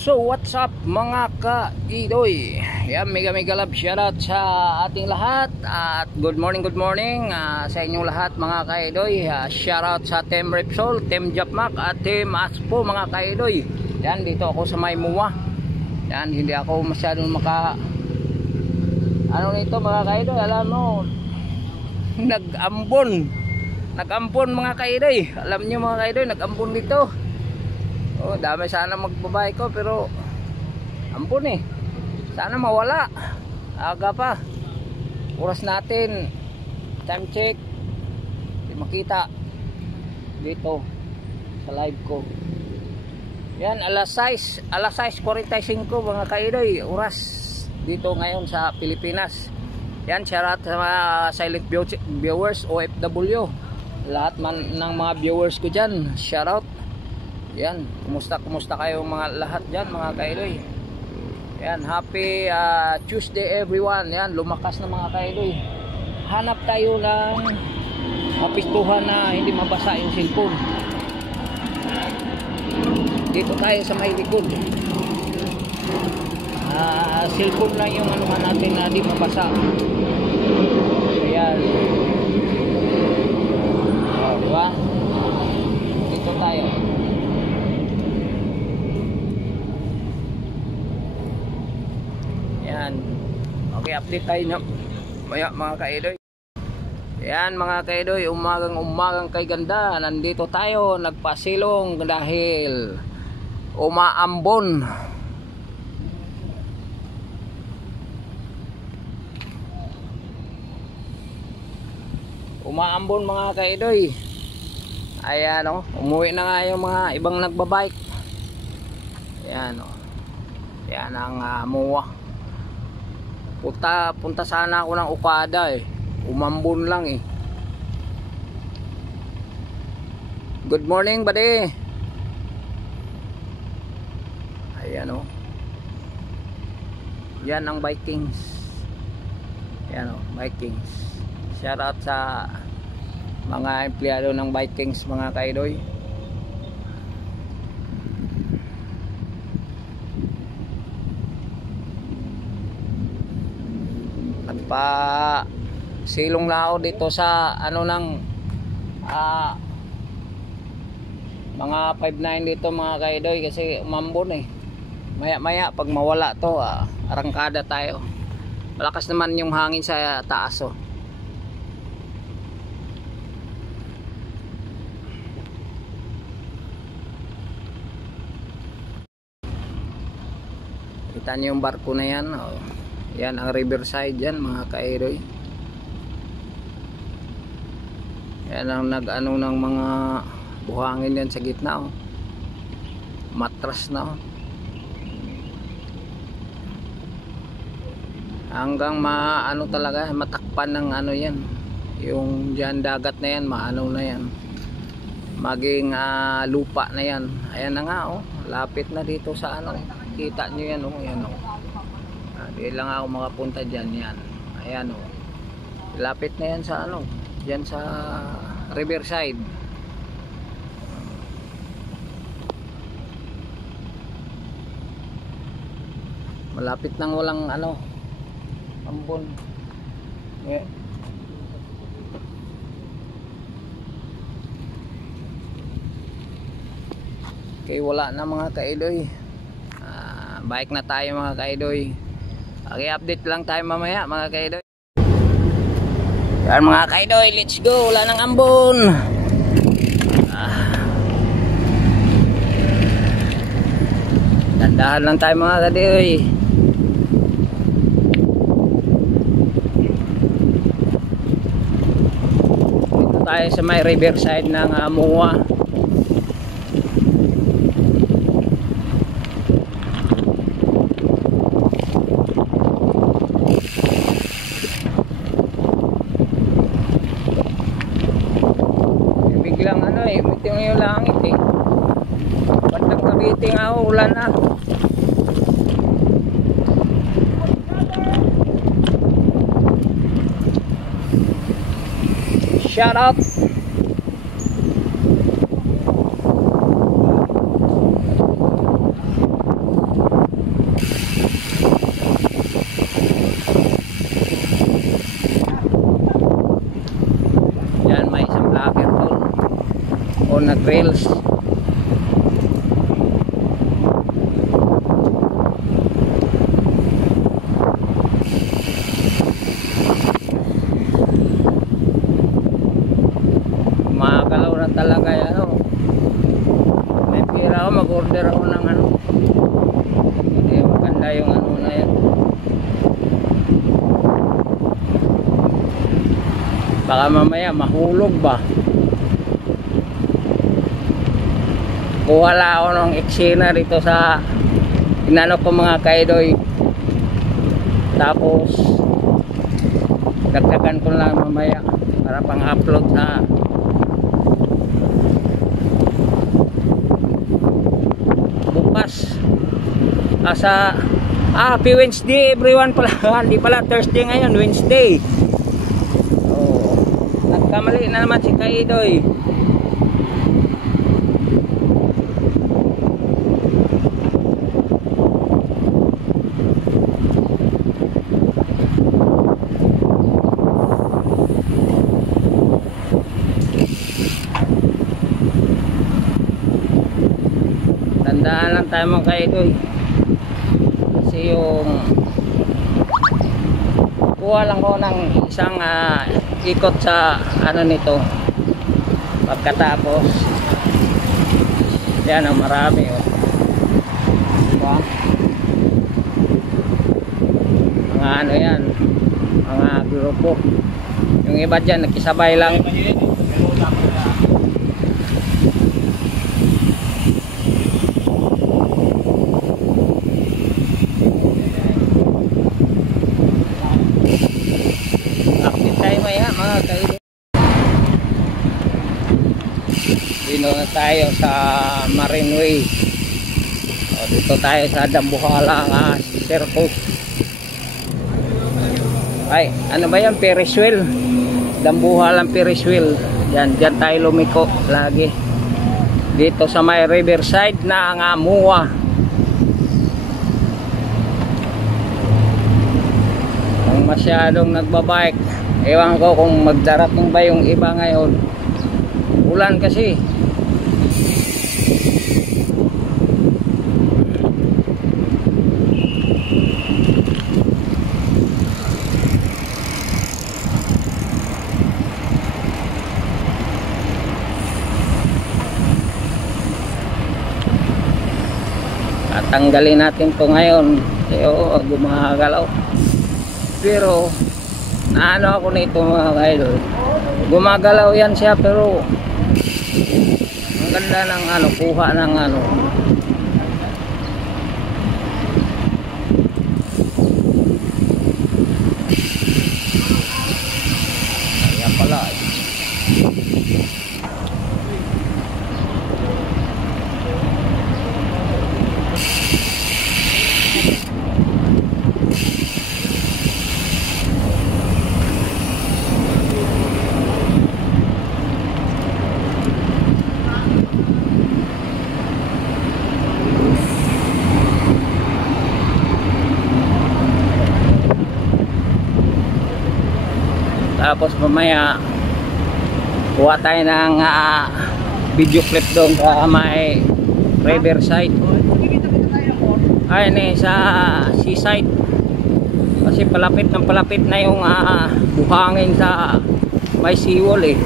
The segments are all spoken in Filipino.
So what's up mga ka-idoy? Yan, mega love shoutout sa ating lahat. At good morning sa inyong lahat mga ka-idoy. Shoutout sa Team Repsol, Team Japmac at Team Aspo mga ka-idoy. Yan, dito ako sa Maymuwa. Yan, hindi ako masyadong ano nito mga ka-idoy. Alam mo, nag-ambon mga ka-idoy. Alam niyo mga ka-idoy, nag-ambon dito. Oh, dami sana magbabay ko pero ampun eh. Sana mawala. Aga pa. Oras natin. Time check. Hindi makita dito sa live ko. Yan, alas 6:45 mga ka-idoy. Oras dito ngayon sa Pilipinas. Yan, shoutout sa mga silent viewers, OFW. Lahat man ng mga viewers ko dyan, shoutout. Yan, kumusta kayo mga lahat dyan mga ka-idoy. Yan, happy Tuesday everyone. Yan, lumakas na mga ka-idoy. Hanap tayo ng mapistuhan na hindi mabasa yung cellphone. Dito tayo sa may likod. Cellphone lang yung anuhan natin na hindi mabasa. Ayan. Diba? Dito tayo. Okay, update tayo na maya mga ka-idoy. Yan mga ka-idoy, umagang kay ganda. Nandito tayo, nagpasilong dahil umaambon. Umaambon mga ka-idoy. Ayan o, umuwi na nga yung mga ibang nagbabike. Ayan o. Yan ang muwa. Punta sana ako ng Okada eh. Umambon lang eh. Good morning buddy. Ayan o. Yan ang Vikings. Ayan o, Vikings. Shoutout sa mga empleyado ng Vikings mga ka-idoy. Pa silong na ako dito sa ano ng mga 5-9 dito mga ka-idoy kasi umambon eh. Maya pag mawala to arangkada tayo. Malakas naman yung hangin sa taas oh. Kita niyo yung barko na yan oh. Yan ang riverside yan mga ka-idoy. Yan ang nag-ano ng mga buhangin yan sa gitna oh. Matras na oh. Hanggang maano talaga matakpan ng ano yan. Yung dyan dagat na yan, maano na yan. Maging lupa na yan. Ayan na nga oh. Lapit na dito sa ano. Kita nyo yan oh. Yan oh. Di lang ako makapunta dyan yan. Ayan o. Lapit na yan sa ano. Dyan sa riverside. Malapit nang walang ano. Ambon. Yeah. Okay, wala na mga ka-idoy. Bike na tayo mga ka-idoy. Okay, update lang tayo mamaya mga ka-idoy. Yan mga ka-idoy, let's go. Wala nang ambon. Dandahan lang tayo mga ka-idoy. Dito tayo sa may riverside ng Muwa. Biglang ano eh, biting yung langit eh. Bandang kabiting ako, ulan na. Shout out. grills. Makakalaw na talaga yan, ano. May pira ako, mag-order ako ng ano. Hindi maganda yung ano na yan. Baka mamaya mahulog ba. Kuha lang ako ng eksena rito sa inano ko mga kaidoy. Tapos dagdagan ko lang mamaya para pang upload sa bukas. Sa Happy Wednesday everyone pala. Hindi pala Thursday ngayon, Wednesday. Nagkamali na naman si Kaidoy. Tandaan lang tayo mga Kaidoy. Kasi yung kuha lang ko ng isang ikot sa ano nito, pagkatapos yan ang marami diba? Mga ano yan, mga grupo, yung iba dyan nakisabay lang. Dito na tayo sa Marine Way. Dito tayo sa Dambuhala Circus. Ay, ano ba yan? Ferris wheel. Dambuhala Ferris wheel. Yan, dyan tayo lumiko lagi. Dito sa may riverside na Mua. Kung masyadong nagbabike, ewan ko kung magdarating ba yung iba ngayon. Ulan kasi. Tanggalin natin to ngayon. Gumagalaw. Pero naano ako nito mga kaidol. Gumagalaw yan siya pero ang ganda ng ano, kuha ng ano. Ayan pala. Tapos mamaya kuha tayo ng video clip doon sa may riverside. Ay ni sa seaside. Kasi palapit na yung buhangin sa may seawall eh.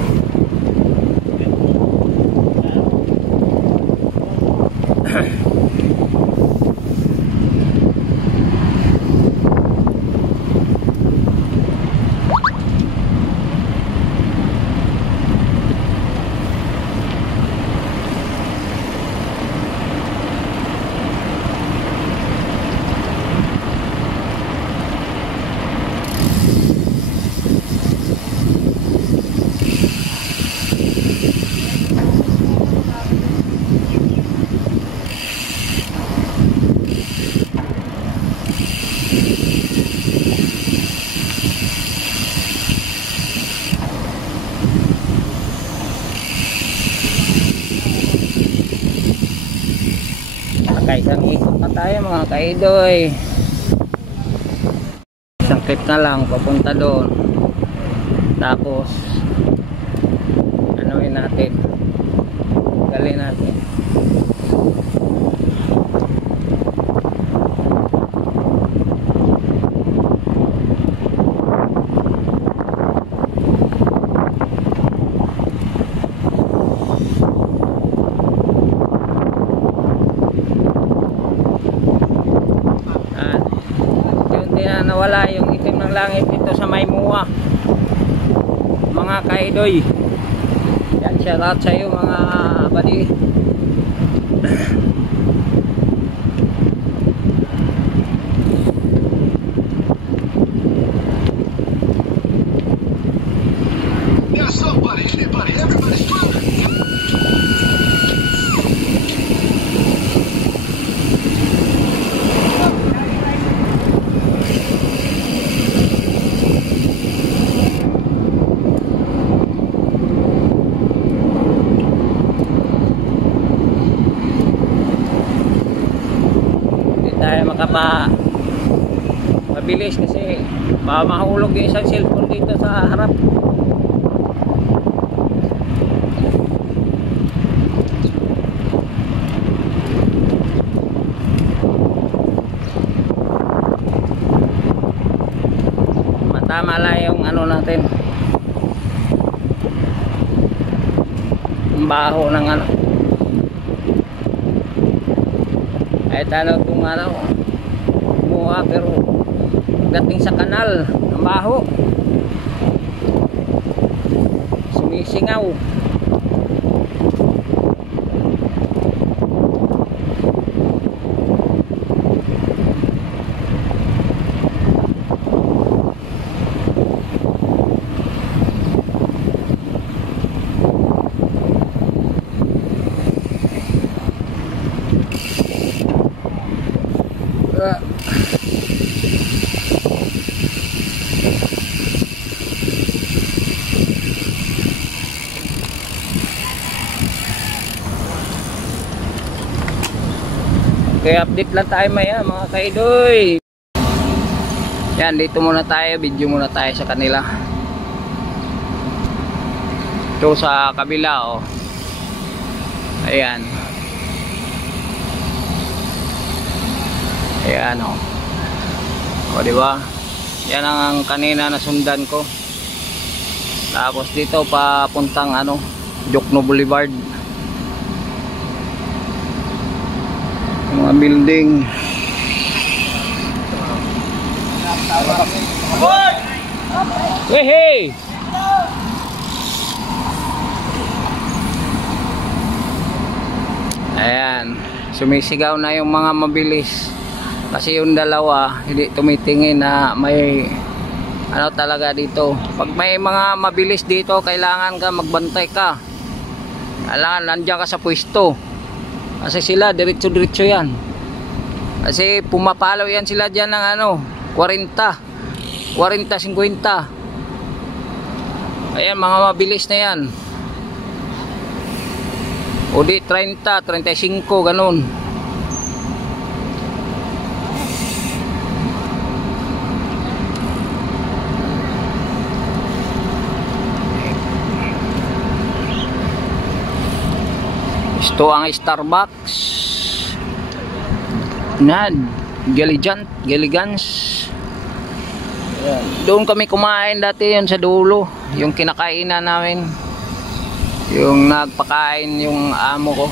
Isang ikot na tayo mga kaidoy. Isang clip na lang papunta doon. Tapos anuin natin, tanggalin natin. Nawala yung itim ng langit dito sa Maymua, mga kaidoy. Yan, shout out sa iyo mga buddy. Yeah, somebody, anybody, everybody's brother. Mabilis kasi mahulog yung isang cellphone dito sa harap. Matama lang yung ano natin, ang baho ng ano. Kahit ano kung ano buha, pero dating sa kanal ang baho, sumisingaw. Okay, update lang tayo maya mga kaidoy. Yan, dito muna tayo, video muna tayo sa kanila. Ito sa kabila, oh. Ayan. Ayan, oh. O, diba? Yan ang kanina na sundan ko. Tapos dito papuntang ano, Jokno Boulevard. Mga building. Hey! Ayan, sumisigaw na yung mga mabilis. Kasi yung dalawa hindi tumitingin na may ano talaga dito. Pag may mga mabilis dito, kailangan ka magbantay ka. Kailangan nandiyan ka sa pwesto. Kasi sila diretso-diretso yan. Kasi pumapalaw yan sila dyan ng ano 40, 50. Ayan, mga mabilis na yan. O di 30, 35, ganun. Ito ang Starbucks na Geligans. Doon kami kumain dati, yun sa dulo, yung kinakainan namin, yung nagpakain yung amo ko.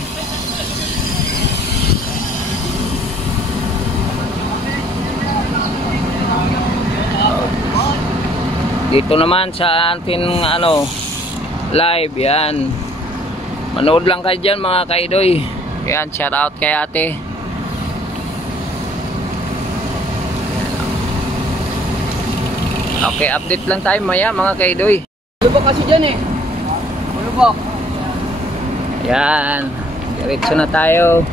Dito naman sa atin ano live, yan. Manood lang kayo dyan mga kaidoy. Yan, shout out kay ate. Okay, update lang tayo maya mga kaidoy. Lubok kasi dyan eh. Lubok. Yan, diretso na tayo.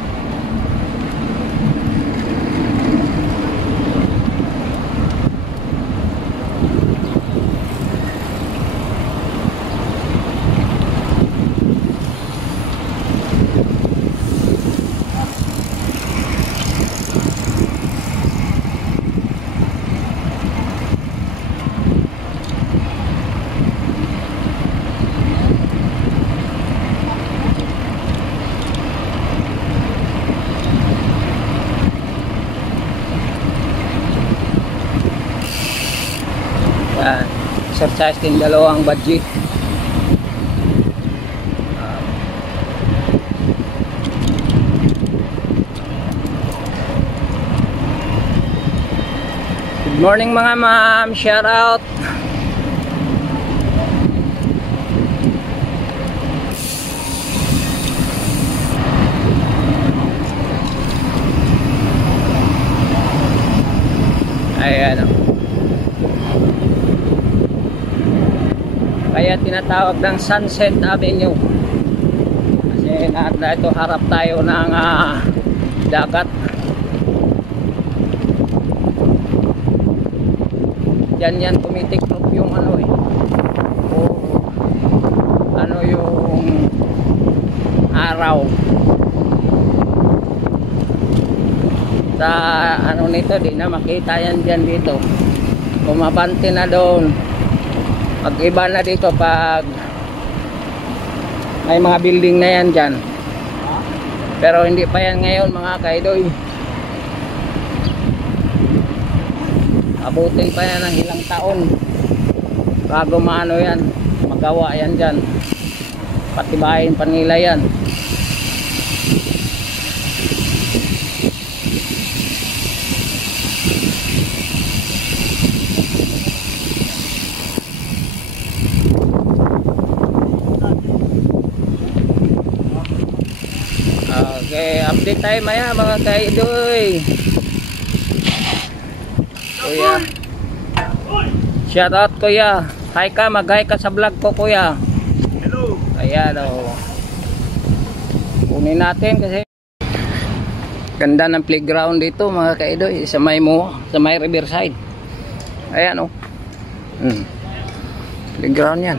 exercise din dalawang budget. Good morning mga ma'am, shout out. Ayan, kaya tinatawag ng Sunset Avenue kasi na ito harap tayo ng dagat. Yan tumitiklop yung ano yung araw sa ano nito, di na makita yan dyan dito, kumabante na doon, mag-iba na dito pag may mga building na yan dyan, pero hindi pa yan ngayon mga kaidoy. Abutin pa yan ng ilang taon bago maano yan, magawa yan dyan, patibayin pa nila yan. Okay, update tayo maya mga kaidoy. Kuya, shout out kuya, hi ka, mag-hi ka sa vlog ko kuya. Hello. Ayan o, kunin natin kasi ganda ng playground dito mga kaidoy, sa may Riverside. Ayan o, playground yan.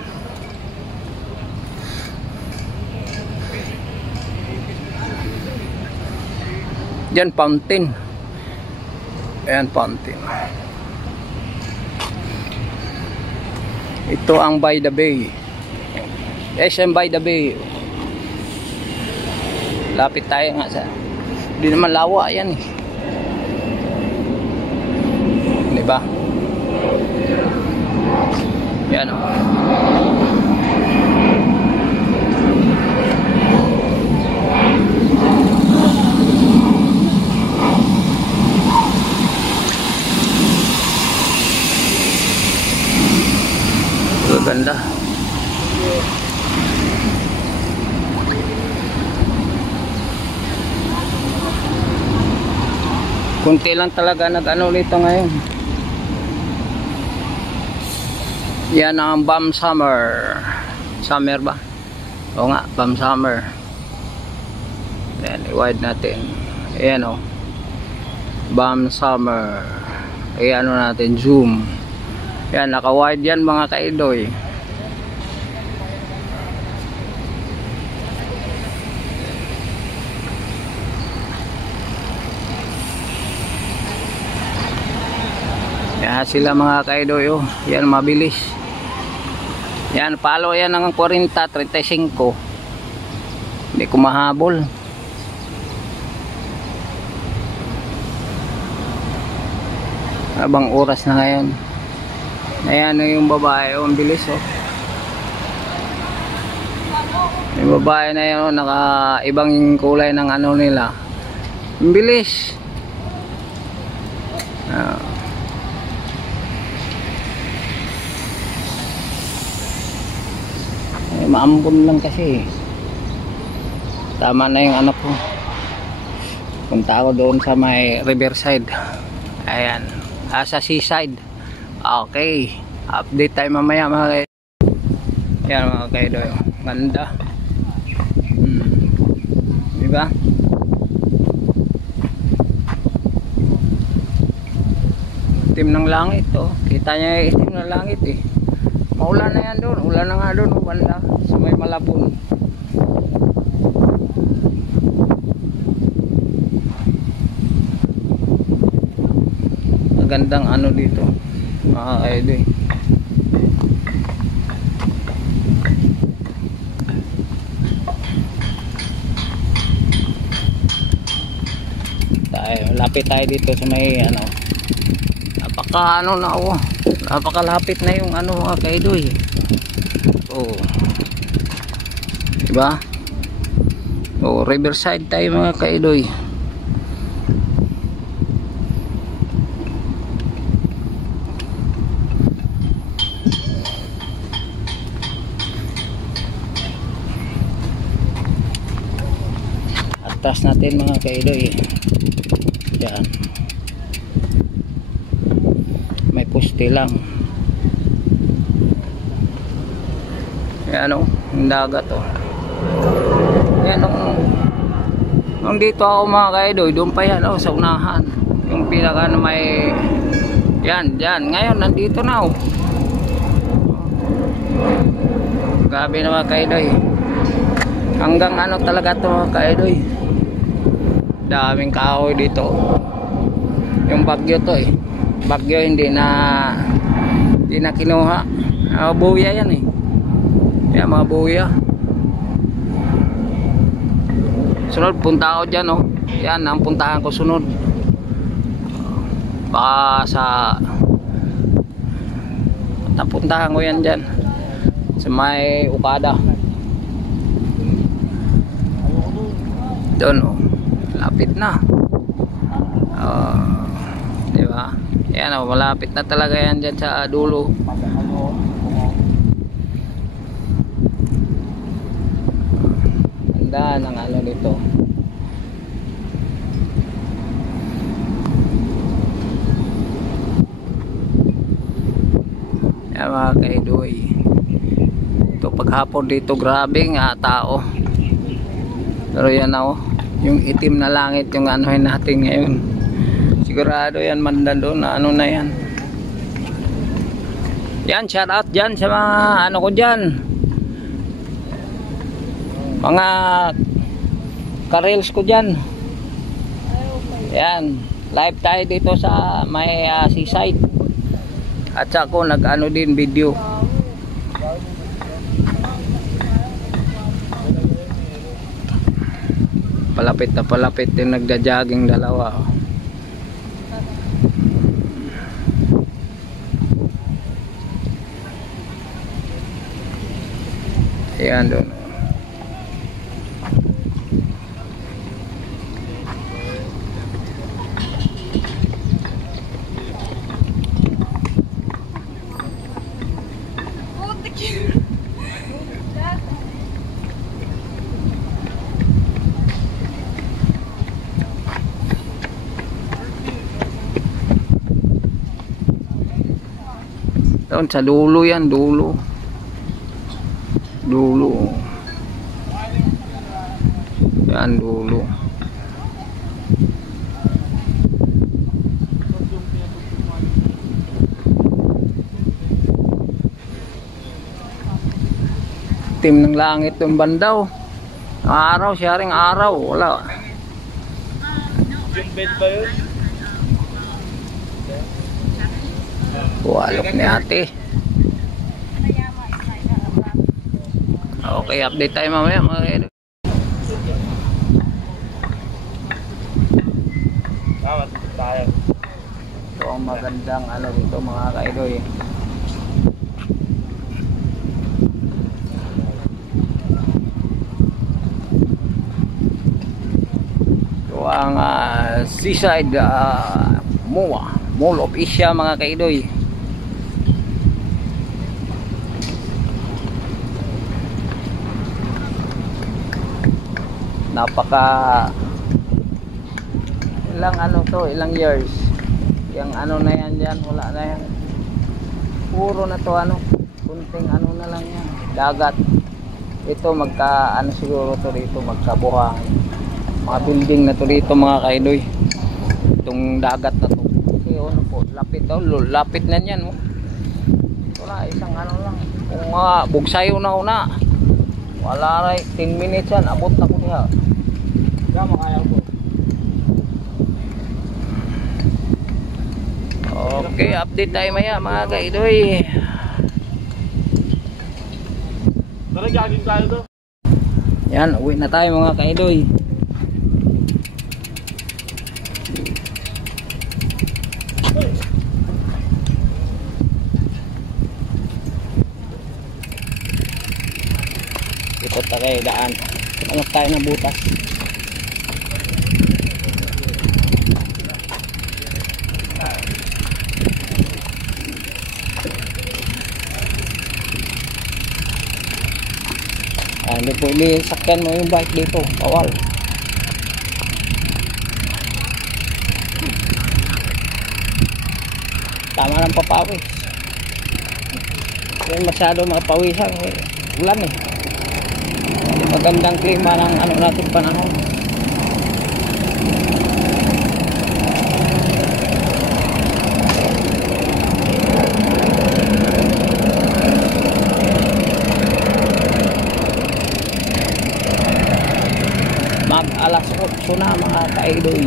Diyan fountain. Ayan fountain. Ito ang by the bay. SM by the bay. Lapit tayo nga sa. Hindi naman lawa yan eh. Diba? Yan o. Ganda. Kunti lang talaga nag-ano nito ngayon. Yan ang Bam Summer. Summer ba? Oo nga, Bam Summer. Ayan, i-wide natin. Ayan o. Bam Summer. Ayan o natin, zoom. Yan, naka-wide yan mga kaidoy. Yan sila mga kaidoy oh. Yan mabilis. Yan, palo yan ng 40, 35. Hindi ko mahabol. Abang oras na ngayon. Ayan yung babae, ang bilis oh. Yung babae na yun, naka ibang kulay ng ano nila. Ang bilis. Maambon lang kasi. Tama na yung anak ko. Punta ako doon sa may Riverside. Ayan, sa seaside. Okay, update tayo mamaya mga kaido. Yan mga kaido, ganda. Diba? Itim ng langit oh. Kita niya yung itim ng langit eh. Maulan na yan doon, ulan na nga doon, banda sa may Malabon. Magandang ano dito mga kaido eh. Lapit tayo dito sa may ano, napaka ano na oh, Napakalapit na yung ano mga kaidoy. Oh. Diba? Oh, riverside tayo mga kaidoy. Atas natin mga kaidoy. Yan. May poste lang. Yan o, yung dagat o. Yan o. Nung dito ako mga kaidoy, doon pa yan o, sa unahan. Yung pinaka na may... Yan, yan. Ngayon, nandito na o. Grabe na mga kaidoy. Hanggang ano talaga to mga kaidoy. Daming kahoy dito. Yung bagyo to eh. Bagyo hindi na kinuha. Buya yan eh. Yan mga buya. Sunod punta ako dyan oh. Yan ang puntahan ko sunod. Baka sa tapuntahan ko yan dyan sa may Ukada. Doon oh. Lapit na. Diba? Yan o, malapit na talaga yan dyan sa dulo. Ganda ng ano dito. Yan mga kaidoy. Ito paghapon dito grabe nga tao. Pero yan o. Yung itim na langit yung anuhin natin ngayon. Sigurado yan manda doon na ano na yan. Yan, shout out dyan sa mga ano ko dyan. Mga karels ko dyan. Yan, live tayo dito sa may seaside. At sa ako nag ano din video. Palapit na palapit din nagja-jogging dalawa. Ayan doon. Doon sa dulo yan, dulo. Dulo. Yan, dulo. Tim ng langit yung bandaw. Araw, siya ring araw. Wala. Yung bed ba yun? Walok ni ate. Okay, update tayo mamaya mga kaidoy. Tayo. Ito ang magandang ano dito mga kaidoy. Ito ang seaside MOA, Mall of Asia mga kaidoy. Napaka ilang ano to, ilang years yung ano na yan dyan, wala na yan, puro na to ano, kunting ano na lang yan, dagat. Ito magka ano siguro to dito, magkabuhang mga building na to dito mga kaidoy, itong dagat na to kasi ano po, lapit daw, lapit na yan oh. Wala, isang ano lang kung bugsayo na una, wala rin 10 minutes yan, abot na ko niya. Gama kaya po. Okay, update tayo maya mga kaidoy. Tara, jogging tayo to. Yan, uwi na tayo mga kaidoy. punta tayo daan. Hanap tayo ng butas. Hindi pwede sakyan mo yung bike dito, bawal. Tama ng papawis. Kasi masyado mapawisan eh. Ulan eh. Magandang klima ng ano natin panahon. Mag alas 8 na mga ka-idol.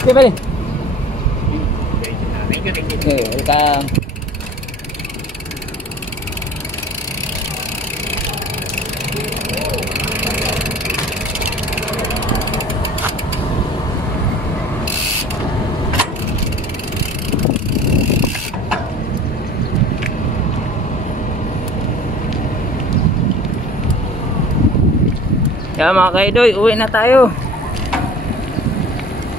Okay, pwede. Okay, welcome. Kaya mga kaidoy, uwi na tayo.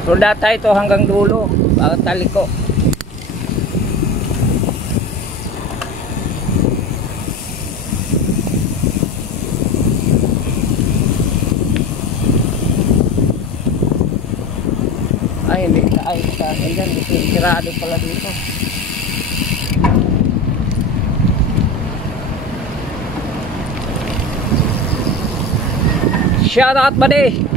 Roda tayo ito hanggang dulo. Bakit taliko? Ay, hindi tayo sa akin dyan. Sirado pala dito. Shout out, buddy!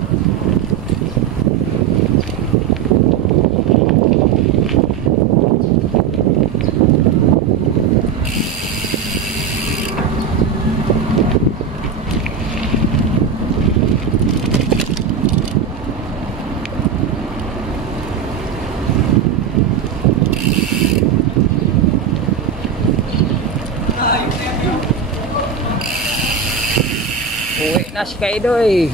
Uwi na si Kaidoy.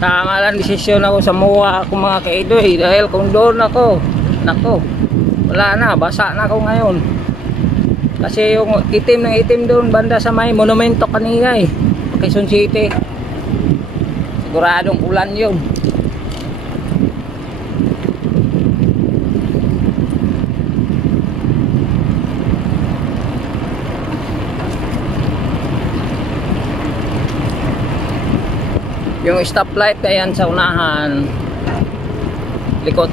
Tama lang desisyon ako sa muwa ako mga kaidoy. Dahil kung doon ako, nako, wala na, basa na ako ngayon. Kasi yung itim ng itim doon banda sa may monumento kanina eh, Quezon City. Siguradong ulan yun. Yung stoplight na yan sa unahan, liko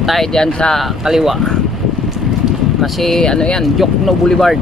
tayo dyan sa kaliwa. Kasi ano yan, Jokno Boulevard.